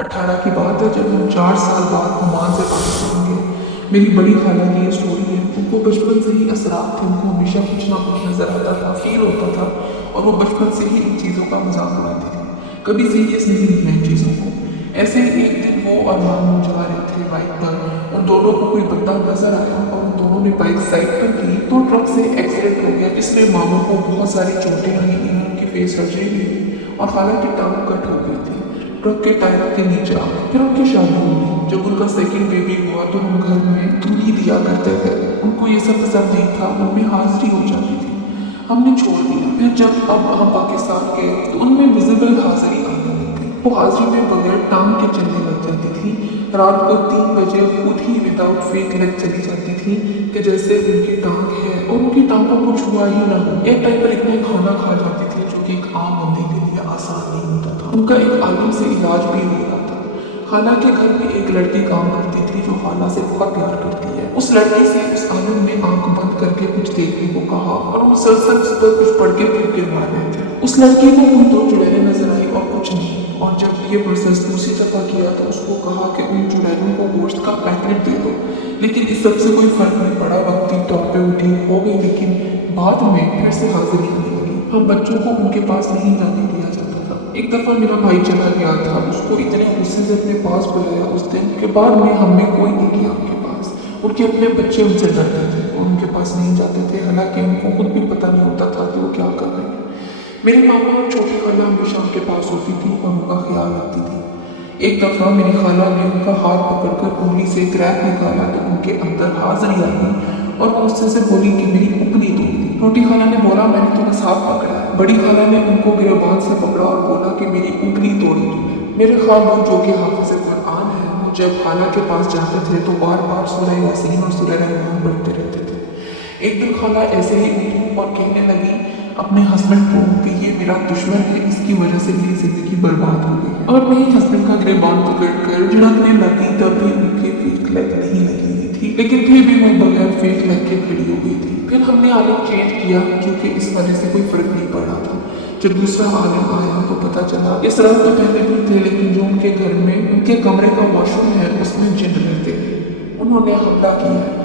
18 की बात है जब हम 4 साल बाद ओमान से वापस आएंगे। मेरी बड़ी खाला की ये स्टोरी है। उनको बचपन से ही असरात थे, उनको हमेशा कुछ ना कुछ नजर आता था, फील होता था, और वो बचपन से ही इन चीज़ों का मजाक उड़ाती थी, कभी सीरियस नहीं लिया इन चीज़ों को। ऐसे ही एक दिन वो और मामू जा रहे थे बाइक पर, उन दोनों को कोई बंदा नजर आया और उन दोनों ने बाइक साइड पर की तो ट्रक से एक्सीडेंट हो गया, जिसमें मामू को बहुत सारी चोटें आई, उनकी फेस सर्जरी हुई और हालांकि की टांग कट हो गई थी। ट्रक के टायरों के नीचे आ गए। फिर उनकी शादी हुई। जब उनका सेकंड बेबी हुआ तो हम घर में दूल्ही दिया करते थे। उनको ये सब पसंद नहीं था, उनमें हाजिरी हो जाती थी, हमने छोड़ दिया। फिर जब अब हम पाकिस्तान गए तो उनमें विजिबल हाजिरी आने लग गई। वो हाजिरी में बगैर टांग के चलने लग जाती थी। रात को 3 बजे खुद ही विदाउट फेक लेग चली जाती थी कि जैसे उनकी टांग है और उनकी टांग को कुछ हुआ ही ना हो। एक टाइम पर इतना खाना खा जाती थी जो कि एक आम बंदी के लिए आसान नहीं होता था। उनका एक आलिम से इलाज भी हो रहा था। खाला के घर में एक लड़की काम करती थी जो खाला से बहुत प्यार करती है। उस लड़की से उस आलिम ने आंख बंद करके कुछ देखने को कहा और वो सलसल उस पर कुछ पढ़ के फिर गिर मार रहे थे। उस लड़की को कोई 2 चुड़ैलें नजर आई और कुछ नहीं। और जब ये प्रोसेस दूसरी दफा किया तो उसको कहा कि उन चुड़ैलों को गोश्त का पैकेट दे दो, लेकिन इस सब से कोई फर्क नहीं पड़ा। वक्ती तौर पे वो ठीक हो गई, लेकिन बाद में फिर से हाजिरी आने लगी। हम बच्चों को उनके पास नहीं जाने दिया जाता था। एक दफा मेरा भाई चला गया था, उसको इतने गुस्से से अपने पास बुलाया उस दिन के बाद में हमने कोई नहीं गया उनके पास। उनके अपने बच्चे उनसे डरते थे और उनके पास नहीं जाते थे, हालांकि उनको खुद भी पता नहीं होता था कि वो क्या कर रहे हैं। मेरे मामा और छोटी खाला हमेशा उनके पास होती थी और उनका ख्याल रखती थी। एक दफा मेरी खाला ने उनका हाथ पकड़कर उंगली से क्रैक निकाला तो उनके अंदर हाजिरी आ गई और वो मुझसे से बोली कि मेरी उंगली तोड़ दी। छोटी खाला ने बोला मैंने तो बस हाथ पकड़ा है। बड़ी खाला ने उनको गिरबान से पकड़ा और बोला कि मेरी उंगली तोड़ी तूने। मेरे खाला जो कि हाफिज़ कुरान है, वो जब खाला के पास जाते थे तो बार बार सूरह यासीन और सूरह रहमान पढ़ते रहते थे। एक दिन खाला ऐसे ही उठी और कहने लगी अपने हस्बैंड को कि ये मेरा दुश्मन है, इसकी वजह से मेरी जिंदगी बर्बाद हो गई है। और मेरे हस्बैंड का गिरबान पकड़कर झड़कने लगी, तब भी उनके फेक लेग नहीं लगी हुई थी, लेकिन फिर भी वो बगैर फेक लेग के खड़ी हो गई थी। फिर हमने आलम चेंज किया क्योंकि इस वजह से कोई फर्क नहीं पड़ रहा था। जब दूसरा आलम आया तो पता चला इस तरह तो पहले भी थे, लेकिन जो उनके घर में उनके कमरे का वॉशरूम है उसमें जिन रहते हैं, उन्होंने हमला किया है।